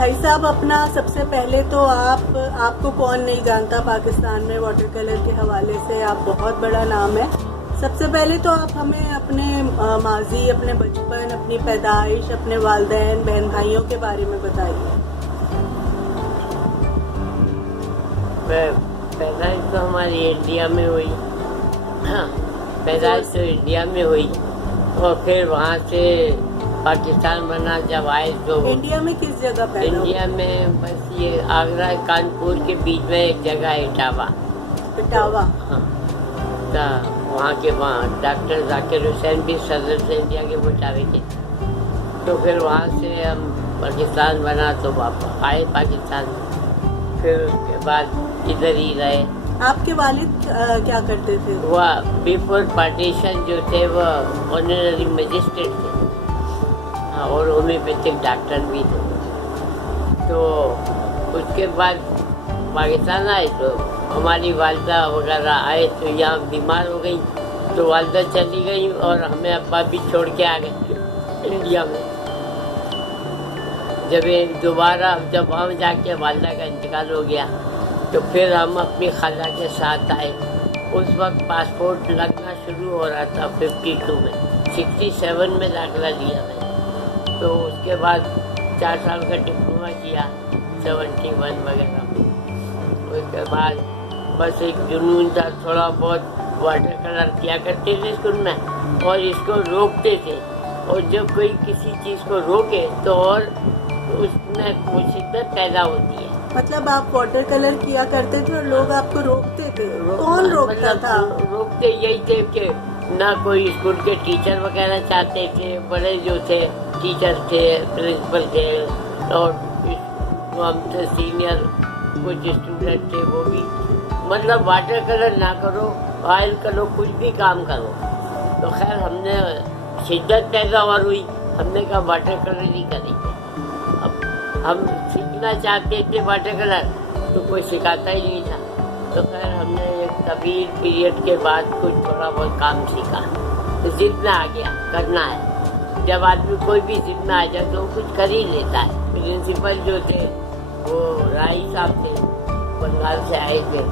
भाई साहब, अपना सबसे पहले तो आपको कौन नहीं जानता, पाकिस्तान में वाटर कलर के हवाले से आप बहुत बड़ा नाम है। सबसे पहले तो आप हमें अपने माजी, अपने बचपन, अपनी पैदाइश, अपने वालिदैन, बहन भाइयों के बारे में बताइए। पैदाइश तो हमारी इंडिया में हुई। पैदाइश तो इंडिया में हुई और फिर वहाँ से पाकिस्तान बना। जब आए तो इंडिया में किस जगह पैदा हुए? इंडिया में बस ये आगरा कानपुर के बीच में एक जगह है इटावा। इटावा, हाँ। वहाँ के डॉक्टर जाकिर हुसैन भी सदर से इंडिया के मुताबिक थे। तो फिर वहाँ से हम पाकिस्तान बना तो वापस आए पाकिस्तान। फिर उसके बाद इधर ही रहे। आपके वालिद क्या करते थे? वह बिफोर पार्टीशन जो थे वो ऑनररी मजिस्ट्रेट थे और होम्योपैथिक डॉक्टर भी थे। तो उसके बाद पाकिस्तान आए तो हमारी वालदा वगैरह आए तो यहाँ बीमार हो गई तो वालदा चली गई और हमें अब्बा भी छोड़ के आ गए इंडिया में। दोबारा जब वहाँ जाके वालदा का इंतकाल हो गया तो फिर हम अपनी खाला के साथ आए। उस वक्त पासपोर्ट लगना शुरू हो रहा था 52 में। 67 में दाखिला लिया मैंने। तो उसके बाद 4 साल का डिप्लोमा किया 71 वगैरह में। उसके बाद बस एक जुनून था, थोड़ा बहुत वाटर कलर किया करते थे स्कूल में और इसको रोकते थे। और जब कोई किसी चीज़ को रोके तो और उसमें कुछ शिद्दत पैदा होती है। मतलब आप वाटर कलर किया करते थे और लोग आपको रोकते थे? कौन रोकता था? रोकते यही थे कि ना कोई स्कूल के टीचर वगैरह चाहते थे। बड़े जो थे टीचर थे, प्रिंसिपल थे और हमसे सीनियर कुछ स्टूडेंट थे, वो भी मतलब वाटर कलर ना करो, ऑयल करो, कुछ भी काम करो। तो खैर हमने शिद्दत पैदा और हुई, हमने कहा वाटर कलर ही करेंगे। अब हम सीखना चाहते थे वाटर कलर तो कोई सिखाता ही नहीं था। तो खैर हमने एक तवील पीरियड के बाद कुछ थोड़ा बहुत काम सीखा तो जिद में आ गया, करना है। जब आदमी कोई भी जिद में आ जाए तो वो कुछ कर ही लेता है। प्रिंसिपल जो थे वो राई साहब थे, बंगाल से आए थे।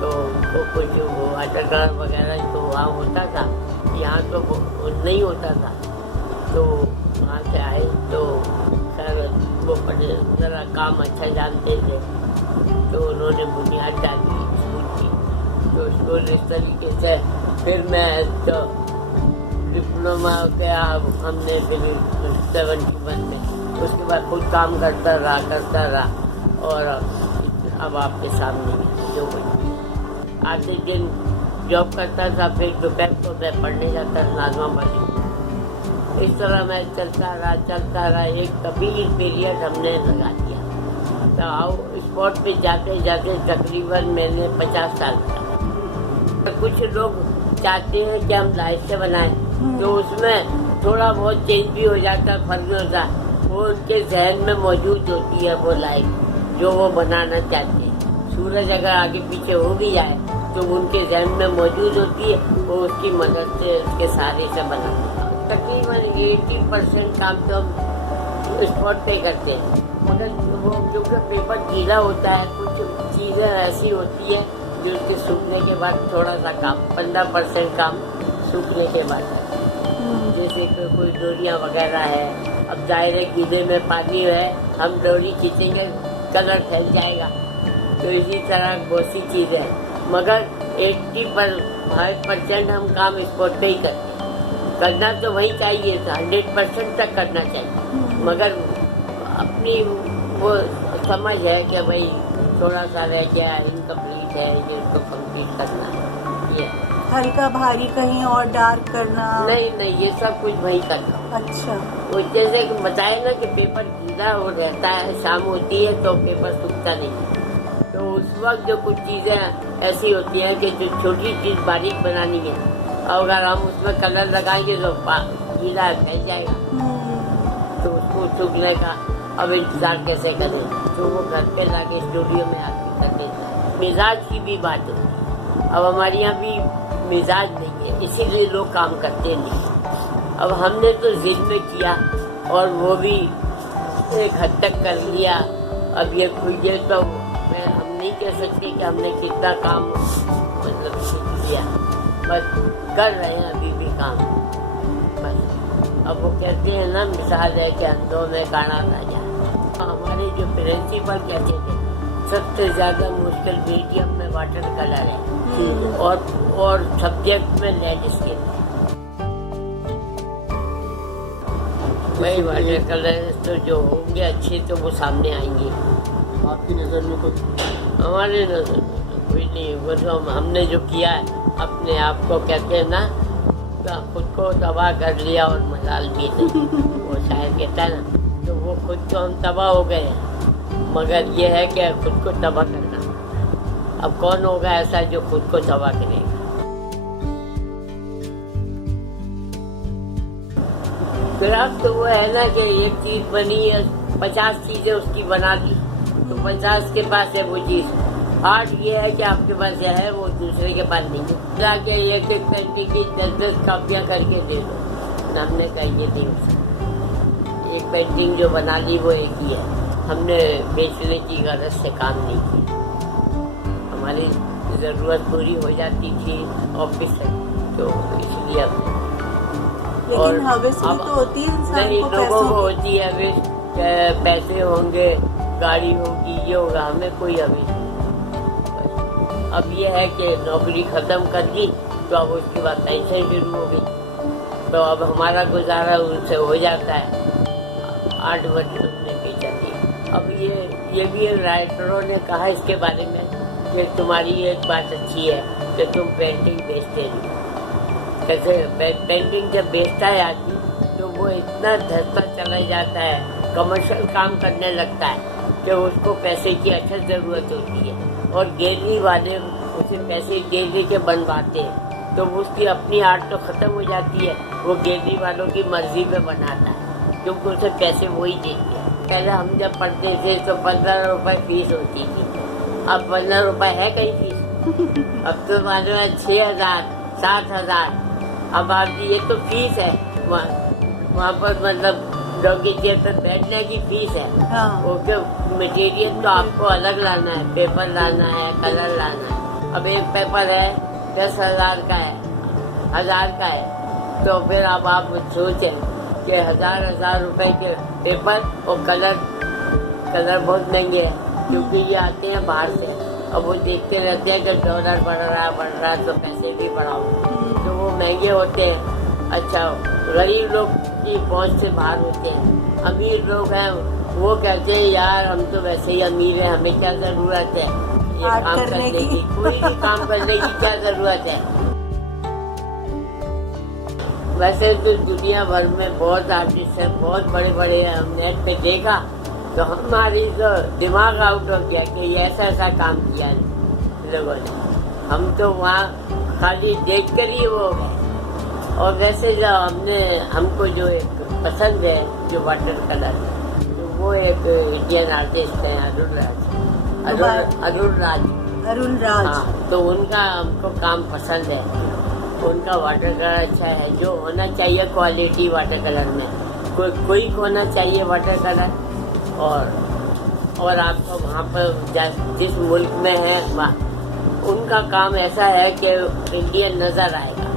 तो वो कुछ वो वाटर कलर वगैरह तो वहाँ होता था, यहाँ तो वो नहीं होता था। तो वहाँ से आए तो खैर वो ज़रा काम अच्छा जानते थे तो उन्होंने बुनियाद डाली स्कूल की। तो स्कूल इस तरीके से फिर मैं तो डिप्लोमा गया हमने फिर 71 में। उसके बाद खुद काम करता रहा और अब आपके सामने जो कुछ आधे दिन जॉब करता था, फिर दोपहर को मैं पढ़ने जाता था नाज़माबादी। इस तरह मैं चलता रहा। एक तवील पीरियड हमने लगा दिया। तो आओ स्पॉट पे जाते जाते तकरीबन मैंने 50 साल किया। कुछ लोग चाहते हैं कि हम लाइट से बनाएं तो उसमें थोड़ा बहुत चेंज भी हो जाता, फर्क भी होता। वो उनके जहन में मौजूद होती है वो लाइट जो वो बनाना चाहते हैं। सूरज अगर आगे पीछे हो भी जाए तो उनके जहन में मौजूद होती है, वो उसकी मदद से उसके सहारे से बनाते हैं। तकरीबन 80% काम तो हम स्पॉट पे करते हैं। मगर वो क्योंकि पेपर गीला होता है, कुछ चीज़ें ऐसी होती है जो उसके सूखने के बाद थोड़ा सा काम 15% काम सूखने के बाद है। जैसे कोई डोरियाँ वगैरह है, अब दायरे गीले में पानी है, हम डोरी खींचेंगे कलर फैल जाएगा। तो इसी तरह बहुत सी चीज़ें हैं। मगर 80% हम काम स्पॉट पे ही करते हैं। करना तो वही चाहिए था, 100% तक करना चाहिए। मगर अपनी वो समझ है कि भाई थोड़ा सा रह गया, इनकम्प्लीट है, ये तो कंप्लीट करना है। ये हल्का भारी कहीं और डार्क करना? नहीं, ये सब कुछ वही करना। अच्छा। वो जैसे बताए ना कि पेपर गीला हो रहता है, शाम होती है तो पेपर सूखता नहीं। तो उस वक्त जो कुछ चीज़ें ऐसी होती हैं कि जो छोटी चीज़ बारीक बनानी है, अगर हम उसमें कलर लगाएंगे तो गीला फैल जाएगा। तो उसको सूखने का अब इंतजार कैसे करें? तो वो घर पे लाके स्टूडियो में आके कर देता है। मिजाज की भी बात है। अब हमारे यहाँ भी मिजाज नहीं है, इसीलिए लोग काम करते नहीं। अब हमने तो जिद में किया और वो भी एक हद तक कर लिया। अब ये तो मैं हम नहीं कह सकते कि हमने कितना काम मतलब सीख लिया, बस कर रहे हैं अभी भी काम बस। अब वो कहते हैं ना, मिसाल है कि अंधों में काना राजा। हमारे जो प्रिंसिपल कहते थे सबसे ज्यादा मुश्किल मीडियम में वाटर कलर है और सब्जेक्ट में लैंडस्केप है। वही वाटर कलर तो जो होंगे अच्छे तो वो सामने आएंगे। आपकी नज़र में कुछ? हमारे नजर में तो कोई नहीं, वो तो हमने जो किया है अपने आप को कहते हैं ना, खुद को तबाह कर लिया और मलाल भी नहीं। वो शायर कहता है ना, तो वो खुद तो हम तबाह हो गए हैं, मगर ये है कि खुद को तबाह करना। अब कौन होगा ऐसा जो खुद को तबाह करेगा? फिर अब तो वो है ना कि एक चीज बनी है, 50 चीजें उसकी बना दी, तो 50 के पास है वो चीज। आर्ट ये है कि आपके पास यह है, वो दूसरे के पास नहीं है। जाके एक पेंटिंग की 10-10 कापियाँ करके दे दो, हमने कहा ये नहीं हो सकता। एक पेंटिंग जो बना ली वो एक ही है, हमने बेचने की गरज से काम नहीं किया। हमारी ज़रूरत पूरी हो जाती थी ऑफिस से, तो इसलिए हमने। लेकिन हवेस भी तो होती है इंसान नहीं, को लोगों पैसों को की। होती है हवेस, पैसे होंगे, गाड़ी होगी, ये होगा, हमें कोई हवेस नहीं। अब ये है कि नौकरी खत्म कर दी तो अब उसके बाद पेंशन शुरू हो गई, तो अब हमारा गुजारा उनसे हो जाता है। 8 वर्ष हमने बेचा दी। अब ये भी राइटरों ने कहा इसके बारे में कि तुम्हारी एक बात अच्छी है कि तुम पेंटिंग बेचते नहीं। कैसे पेंटिंग जब बेचता है आदमी तो वो इतना धसता चला जाता है, कमर्शियल काम करने लगता है कि उसको पैसे की अच्छा ज़रूरत होती है, और गैलरी वाले उसे पैसे दे के बनवाते हैं, तो उसकी अपनी आर्ट तो ख़त्म हो जाती है। वो गैलरी वालों की मर्जी में बनाता है क्योंकि उसे पैसे वही देते हैं। पहले हम जब पढ़ते थे तो 15 रुपये फीस होती थी, अब 15 रुपये है कहीं फीस? अब तो मालूम है 6,000 7,000। अब आप जी ये तो फीस है, वहाँ पर मतलब डॉगी चेयर पर बैठने की फीस है। हाँ। ओके, मटेरियल तो आपको अलग लाना है, पेपर लाना है, कलर लाना है। अब एक पेपर है 10,000 का है, 1,000 का है, तो फिर अब आप सोचें कि 1,000 रुपए के पेपर और कलर बहुत महंगे हैं क्योंकि ये आते हैं बाहर से। अब वो देखते रहते हैं कि डॉलर बढ़ रहा है तो पैसे भी बढ़ाओ, तो वो महंगे होते हैं। अच्छा, गरीब लोग की पहुंच से बाहर होते हैं। अमीर लोग हैं वो कहते हैं यार हम तो वैसे ही अमीर हैं, हमें क्या जरूरत है ये काम करने की, कोई भी काम करने की क्या जरूरत है। वैसे तो दुनिया भर में बहुत आर्टिस्ट हैं, बहुत बड़े बड़े हैं, हम नेट पे देखा तो हमारी तो दिमाग आउट हो गया कि ये ऐसा काम किया लोगों ने। हम तो वहाँ खाली देख कर ही वो हो गए। और वैसे जो हमको जो एक पसंद है जो वाटर कलर, तो वो एक इंडियन आर्टिस्ट है अरुण राज। हाँ, तो उनका हमको काम पसंद है, उनका वाटर कलर अच्छा है। जो होना चाहिए क्वालिटी वाटर कलर में, कोई होना चाहिए वाटर कलर। और आपको वहाँ पर जिस मुल्क में है उनका काम ऐसा है कि इंडियन नज़र आएगा।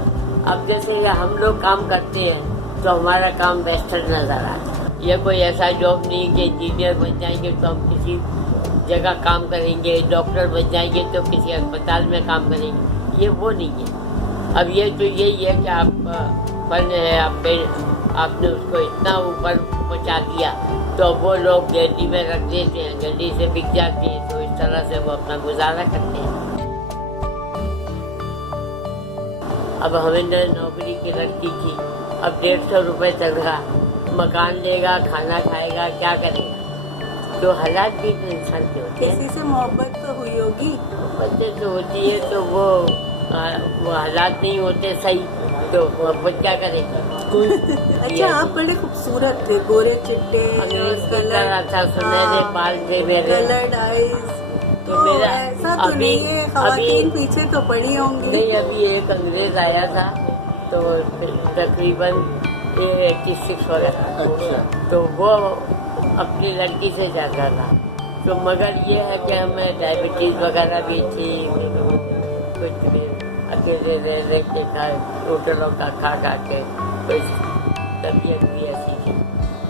अब जैसे हम लोग काम करते हैं तो हमारा काम वेस्टर्न नज़र आता है। ये कोई ऐसा जॉब नहीं कि इंजीनियर बन जाएंगे तो हम किसी जगह काम करेंगे, डॉक्टर बन जाएंगे तो किसी अस्पताल में काम करेंगे, ये वो नहीं है। अब ये तो यही है कि आप फन है, आपने उसको इतना ऊपर पहुँचा दिया तो वो लोग गैलरी में रख देते हैं, गैलरी से बिक जाती है, तो इस तरह से वो अपना गुजारा करते हैं। अब हमें नौकरी की लड़की थी, अब 150 रुपये तनख्वाह, मकान लेगा, खाना खाएगा, क्या करेगा? तो हालात भी तो इंसान के होते हैं। किसी से मोहब्बत तो हुई होगी, मोहब्बत तो होती है, तो वो हालात नहीं होते सही, तो मोहब्बत क्या करेगा? अच्छा, आप बड़े खूबसूरत थे, गोरे चिट्टे, सुनहरे बाल थे मेरे, कलर्ड आईज। तो मेरा ऐसा तो नहीं है, ख़वातीन पीछे तो पड़ी होंगी। नहीं, अभी एक अंग्रेज आया था तो तकरीबन ये 86 वगैरह। अच्छा। तो वो अपनी लड़की से चल रहा था। तो मगर ये है कि हमें डायबिटीज़ वगैरह भी थी, कुछ भी अकेले रह के खा, होटलों का खा के कुछ तबीयत भी ऐसी थी।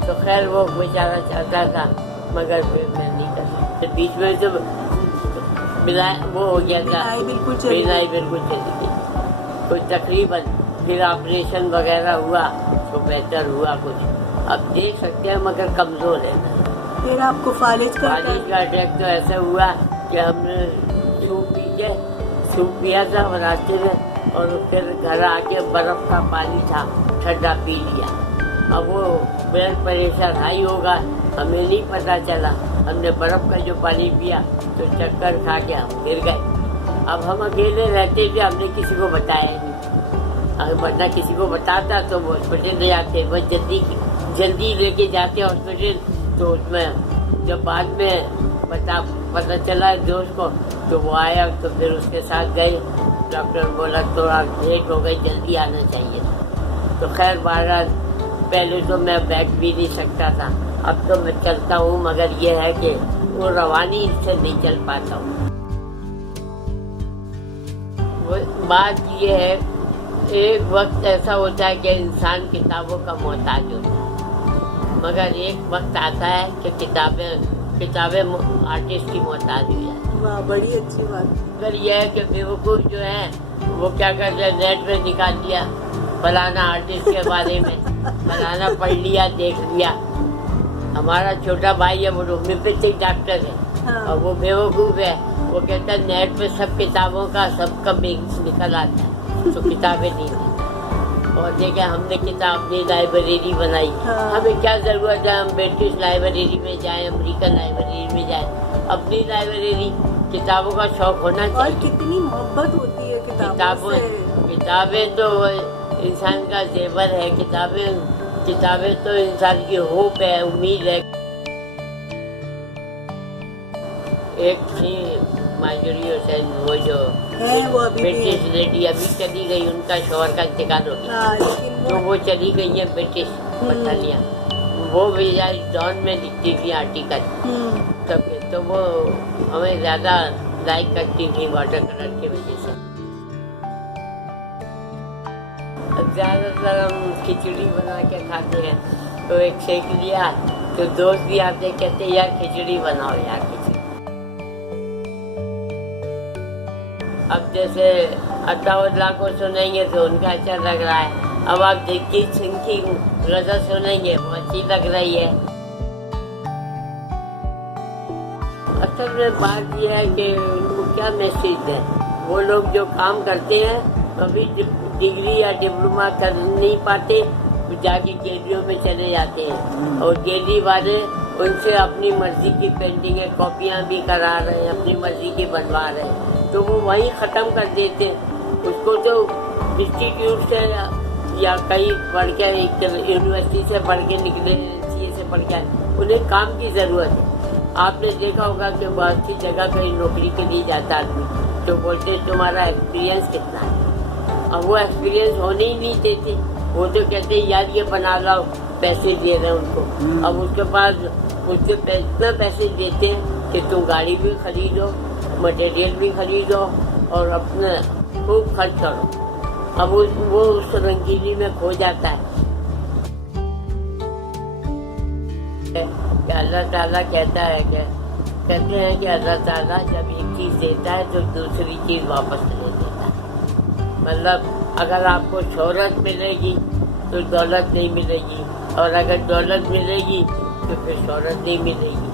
तो खैर वो बेचारा चाहता था, मगर फिर मैं नहीं कर सकता। बीच में जो मिला वो हो गया था, बिनाई बिल्कुल चली बिनाई बिल्कुल चली गई। कुछ तकरीबन फिर ऑपरेशन वगैरह हुआ तो बेहतर हुआ कुछ। अब देख सकते हैं मगर कमज़ोर है। फिर आपको फालिज का फालिज का अटैक तो ऐसा हुआ कि हमने सूप पिया था रास्ते में, और फिर घर आके बर्फ़ का पानी था ठंडा पी लिया। अब वो ब्लड प्रेशर हाई होगा हमें नहीं पता चला। हमने बर्फ़ का जो पानी पिया तो चक्कर खा के हम गिर गए। अब हम अकेले रहते थे, हमने किसी को बताया नहीं। वरना किसी को बताता तो वो हॉस्पिटल ले जाते, वो जल्दी लेके जाते हॉस्पिटल। तो उसमें जब बाद में पता चला दोस्त को, तो वो आया, तो फिर उसके साथ गए। डॉक्टर बोला थोड़ा लेट हो गई, जल्दी आना चाहिए। तो खैर बहरहाल पहले तो मैं बैठ भी नहीं सकता था, अब तो मैं चलता हूँ, मगर ये है कि वो रवानी से नहीं चल पाता हूँ। बात ये है, एक वक्त ऐसा होता है कि इंसान किताबों का मोहताज होता है, मगर एक वक्त आता है कि किताबें आर्टिस्ट की मोहताज हो जाती है। वाह, बड़ी अच्छी बात। अगर यह है कि बेवकूफ़ जो है वो क्या करते हैं, नेट पे निकाल दिया फलाना आर्टिस्ट के बारे में, फलाना पढ़ लिया, देख लिया। हमारा छोटा भाई है, वो होम्योपैथिक डॉक्टर है। हाँ। और वो बेवकूफ़ है, वो कहता है नेट पे सब किताबों का सबका मिक्स निकल आता है, तो किताबें नहीं है। और देखा हमने किताब अपनी लाइब्रेरी बनाई। हाँ। हमें क्या ज़रूरत है हम ब्रिटिश लाइब्रेरी में जाएं, अमेरिकन लाइब्रेरी में जाएं, अपनी लाइब्रेरी। किताबों का शौक होना और चाहिए। कितनी मोहब्बत होती है किताबों से। किताबें तो इंसान का जेवर है। किताबें तो इंसान की होप है, उम्मीद है। एक थी माजुरी हुसैन, वो जो है, वो अभी भी ब्रिटिश है। लेडी अभी चली गई, उनका शौहर का इंतकाल हो गया। हाँ, लेकिन तो वो चली गई है ब्रिटिश बटालियन। वो भी यार डॉन में लिखती थी आर्टिकल तब, तो वो हमें ज़्यादा लाइक करती थी वाटर कलर की वजह से। अब ज़्यादातर हम खिचड़ी बना के खाते हैं, तो एक सेक लिया तो दोस्त भी आते कहते यार खिचड़ी बनाओ यार खिचड़ी। अब जैसे अत्ता को सुनेंगे तो उनका अच्छा लग रहा है। अब आप जगजीत सिंह की गज़ल सुनेंगे, वो अच्छी लग रही है। असल में बात यह है कि उनको क्या मैसेज है। वो लोग जो काम करते हैं कभी डिग्री या डिप्लोमा कर नहीं पाते, जाके गैलरियों में चले जाते हैं, और गैलरी वाले उनसे अपनी मर्जी की पेंटिंगें कॉपियाँ भी करा रहे हैं, अपनी मर्जी की बनवा रहे हैं, तो वो वहीं ख़त्म कर देते हैं उसको। तो इंस्टीट्यूट से या कहीं पढ़ के यूनिवर्सिटी से पढ़ के निकले, CA से पढ़ के, उन्हें काम की ज़रूरत है। आपने देखा होगा कि बहुत सी जगह कहीं नौकरी के लिए जाता आदमी तो बोलते तुम्हारा एक्सपीरियंस कितना है। अब वो एक्सपीरियंस होने ही नहीं देते, वो तो कहते यार ये बना लाओ, पैसे दे रहे हैं उनको। अब उसके पास उससे इतना पैसे देते हैं कि तुम गाड़ी भी खरीदो, मटेरियल भी खरीदो और अपना खूब खर्च करो। अब वो उस रंगीनी में खो जाता है। अल्लाह ताला कहता है कि कहते हैं कि अल्लाह ताला जब एक चीज़ देता है तो दूसरी चीज़ वापस नहीं देता। मतलब अगर आपको शोहरत मिलेगी तो दौलत नहीं मिलेगी, और अगर दौलत मिलेगी तो फिर शोहरत नहीं मिलेगी।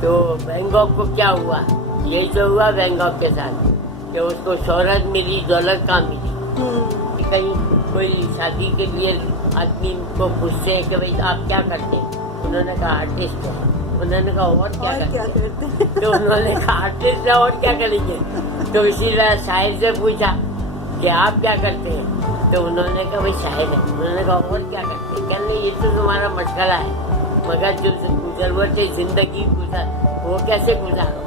तो बैंकॉक को क्या हुआ, यही तो हुआ बैंकॉक के साथ कि उसको शोहरत मिली, दौलत कहाँ मिली। कहीं कोई शादी के लिए आदमी को पूछते हैं कि भाई आप क्या करते हैं, उन्होंने कहा आर्टिस्ट है। उन्होंने कहा और क्या करते हैं, तो उन्होंने कहा आर्टिस्ट है और क्या करेंगे। तो इसी तरह शायर से पूछा कि आप क्या करते हैं, तो उन्होंने कहा भाई शायर है। उन्होंने कहा और क्या करते हैं, कहने ये तो तुम्हारा मशगला है, मगर जो जरूरत है जिंदगी गुजार वो कैसे गुजारो।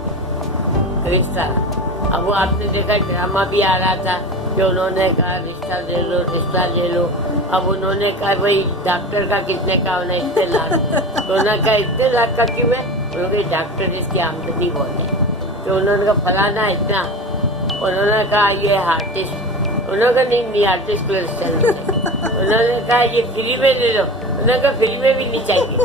तो इस तरह अब वो आपने देखा ड्रामा भी आ रहा था कि उन्होंने कहा रिश्ता ले लो, रिश्ता ले लो, अब उन्होंने कहा भाई डॉक्टर का कितने का होना है, इतने लाख। तो उन्होंने कहा इतने लाख का क्यों है? उन्होंने कहा डॉक्टर इसकी आमदनी बहुत है। तो उन्होंने कहा फलाना इतना। उन्होंने कहा ये आर्टिस्ट, उन्होंने कहा नहीं आर्टिस्ट उन्होंने कहा ये फ्री में ले लो। उन्होंने कहा फ्री में भी नहीं चाहिए।